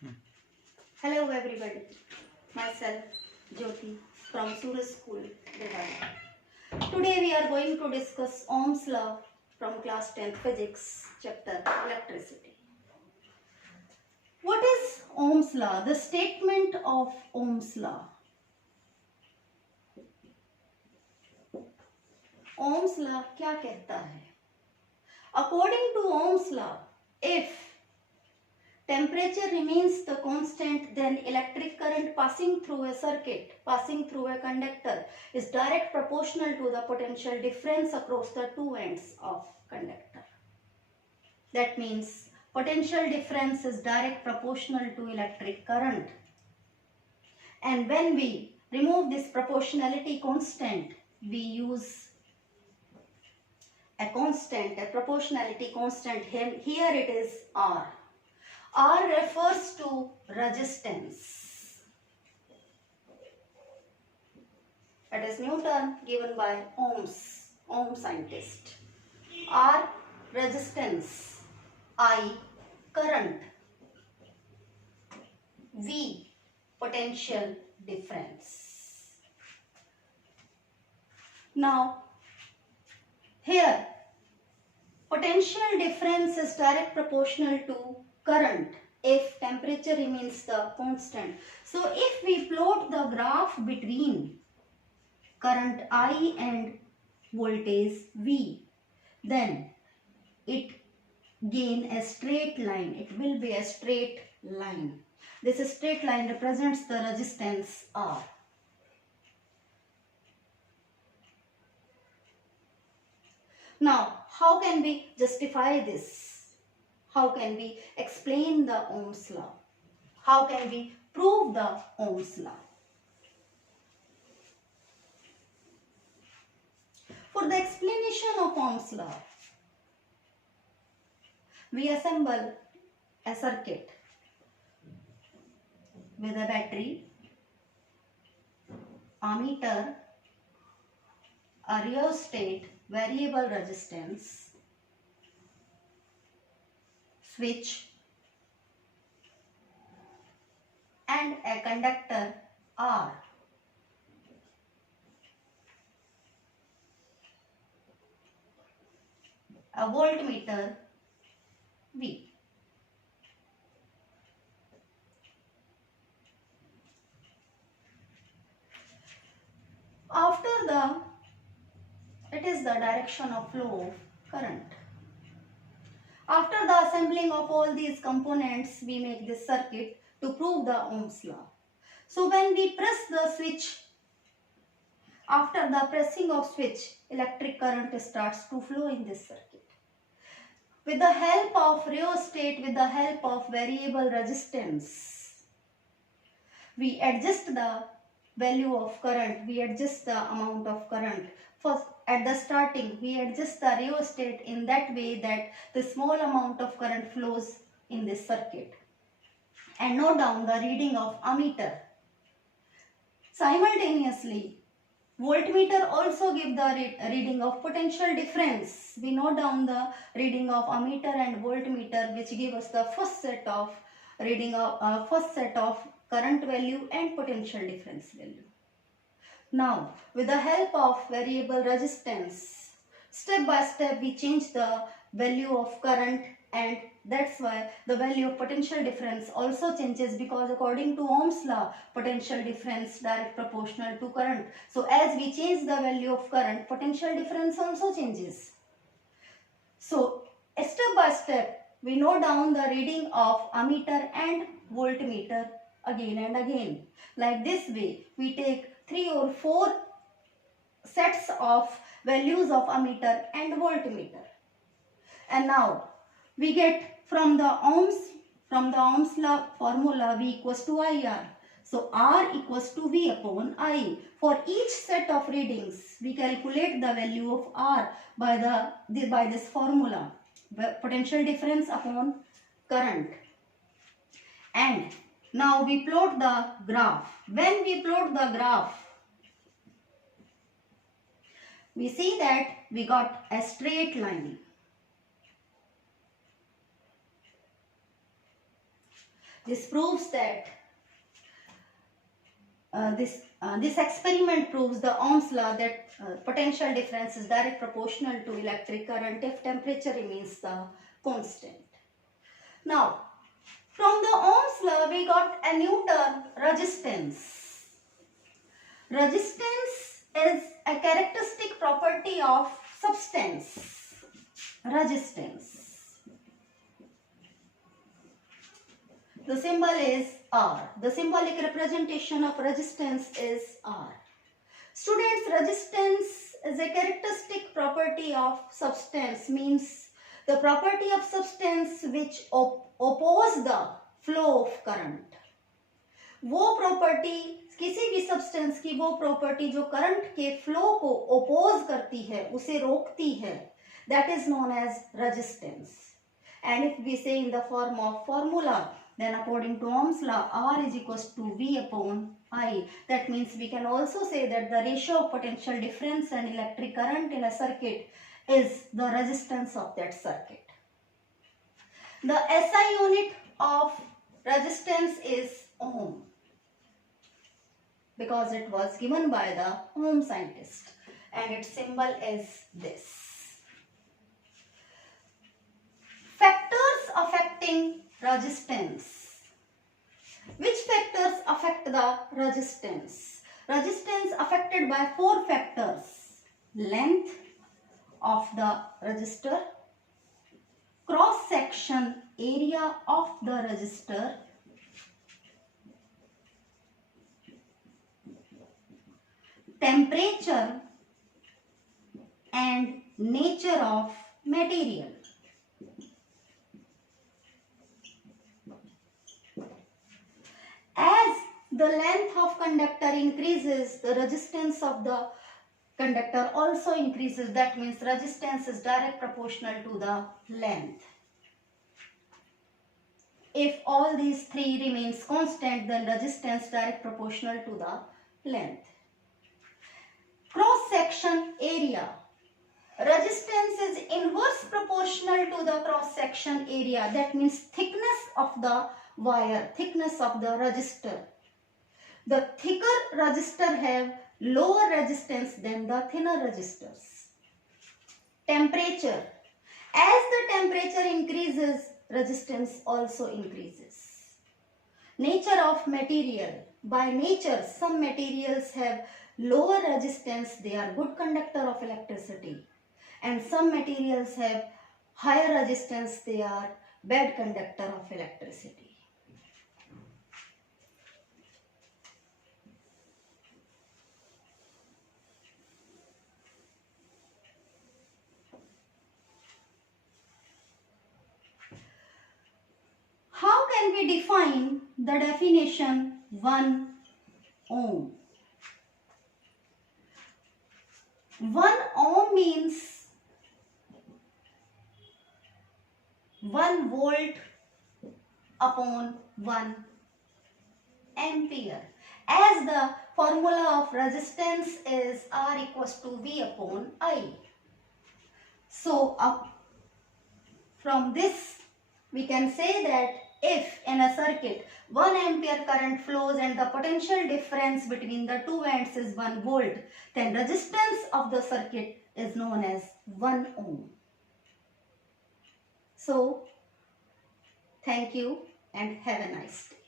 Hello everybody, myself Jyoti from Suraj School Rewari. Today we are going to discuss Ohm's Law from class 10th Physics, chapter Electricity. What is Ohm's Law? The statement of Ohm's Law. Ohm's Law क्या कहता है? According to Ohm's Law, if temperature remains the constant, then electric current passing through a circuit, passing through a conductor, is direct proportional to the potential difference across the two ends of conductor. That means potential difference is direct proportional to electric current. And when we remove this proportionality constant, we use a constant, a proportionality constant. Here it is R. R refers to resistance. That is new term given by Ohm scientist. R resistance, I current, V potential difference. Now here potential difference is direct proportional to current if temperature remains the constant. So if we plot the graph between current I and voltage V, then it gain a straight line. It will be a straight line. This straight line represents the resistance R. Now, how can we justify this? How can we explain the Ohm's law? How can we prove the Ohm's law? For the explanation of Ohm's law, we assemble a circuit with a battery, ammeter, a rheostat, variable resistance, switch, and a conductor R. A voltmeter V. It is the direction of flow of current. After the assembling of all these components, we make this circuit to prove the Ohm's law. So when we press the switch, after the pressing of switch, electric current starts to flow in this circuit. With the help of rheostat, with the help of variable resistance, we adjust the value of current, we adjust the amount of current. First, at the starting, we adjust the rheostat in that way that the small amount of current flows in this circuit. And note down the reading of ammeter. Simultaneously, voltmeter also give the reading of potential difference. We note down the reading of ammeter and voltmeter, which give us the first set of reading of current value and potential difference value. Now, with the help of variable resistance, step by step we change the value of current, and that's why the value of potential difference also changes, because according to Ohm's law, potential difference direct proportional to current. So as we change the value of current, potential difference also changes. So step by step we note down the reading of ammeter and voltmeter again and again. Like this way, we take 3 or 4 sets of values of ammeter and voltmeter. And now we get from the Ohm's law formula, V equals to IR. So R equals to V upon I. For each set of readings, we calculate the value of R by this formula, potential difference upon current. And now we plot the graph. When we plot the graph, we see that we got a straight line. This proves that this experiment proves the Ohm's law that potential difference is direct proportional to electric current if temperature remains the constant. Now, from the Ohm's law, we got a new term, resistance. Resistance is a characteristic property of substance. Resistance. The symbol is R. The symbolic representation of resistance is R. Students, resistance is a characteristic property of substance, means the property of substance which oppose the flow of current. वो property, किसी भी substance की वो property जो current के flow को oppose करती है, उसे रोकती है, that is known as resistance. And if we say in the form of formula, then according to Ohm's law, R is equals to V upon I. That means we can also say that the ratio of potential difference and electric current in a circuit is the resistance of that circuit. The SI unit of resistance is ohm, because it was given by the Ohm scientist, and its symbol is this. Factors affecting resistance. Which factors affect the resistance? Resistance affected by 4 factors. Length of the resistor, cross section area of the resistor, temperature and nature of material. As the length of conductor increases, the resistance of the conductor also increases. That means resistance is direct proportional to the length. If all these 3 remains constant, then resistance direct proportional to the length. Cross section area. Resistance is inverse proportional to the cross section area. That means thickness of the wire, thickness of the resistor. The thicker resistor have lower resistance than the thinner resistors. Temperature. As the temperature increases, resistance also increases. Nature of material. By nature, some materials have lower resistance, they are good conductor of electricity. And some materials have higher resistance, they are bad conductor of electricity. How can we define the definition 1 ohm? 1 ohm means 1 volt upon 1 ampere. As the formula of resistance is R equals to V upon I. So from this we can say that if in a circuit 1 ampere current flows and the potential difference between the two ends is 1 volt, then resistance of the circuit is known as 1 ohm. So, thank you and have a nice day.